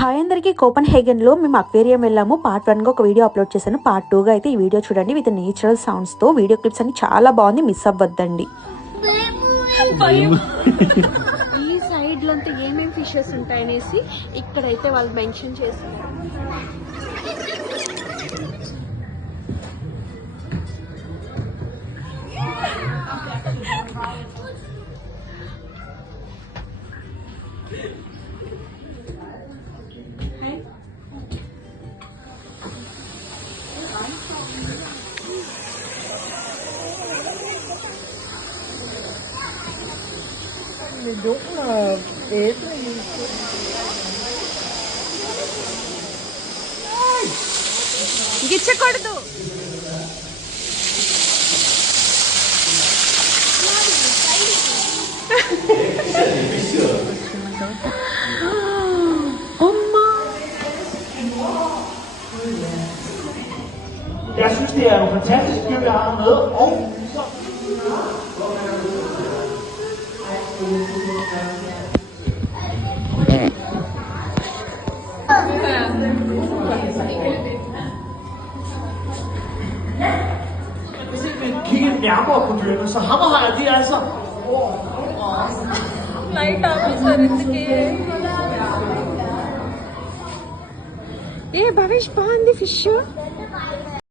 హాయ్ అందరికీ కోపెన్హేగన్లో మేము అక్వేరియం వెళ్ళాము. పార్ట్ 1గా ఒక వీడియో అప్లోడ్ చేశాను. పార్ట్ 2గా అయితే ఈ వీడియో చూడండి విత్ నేచురల్ సౌండ్స్తో. వీడియో క్లిప్స్ అన్ని చాలా బాగుంది, మిస్ అవ్వద్దండి. ఈ సైడ్ లో అంతా ఏమేమి ఫిషెస్ ఉంటాయనేసి ఇక్కడైతే వాళ్ళు మెన్షన్ చేస్తున్నారు. గిచ్చకూడదు. Jeg synes, det er nogle fantastiske dyr, jeg har med, og hvis ikke vi kigger nærmere på dyrene, så hammerhajer, de er altså... light officer ఎందుకే? ఏ భవేష్ బాగుంది ఫిష్.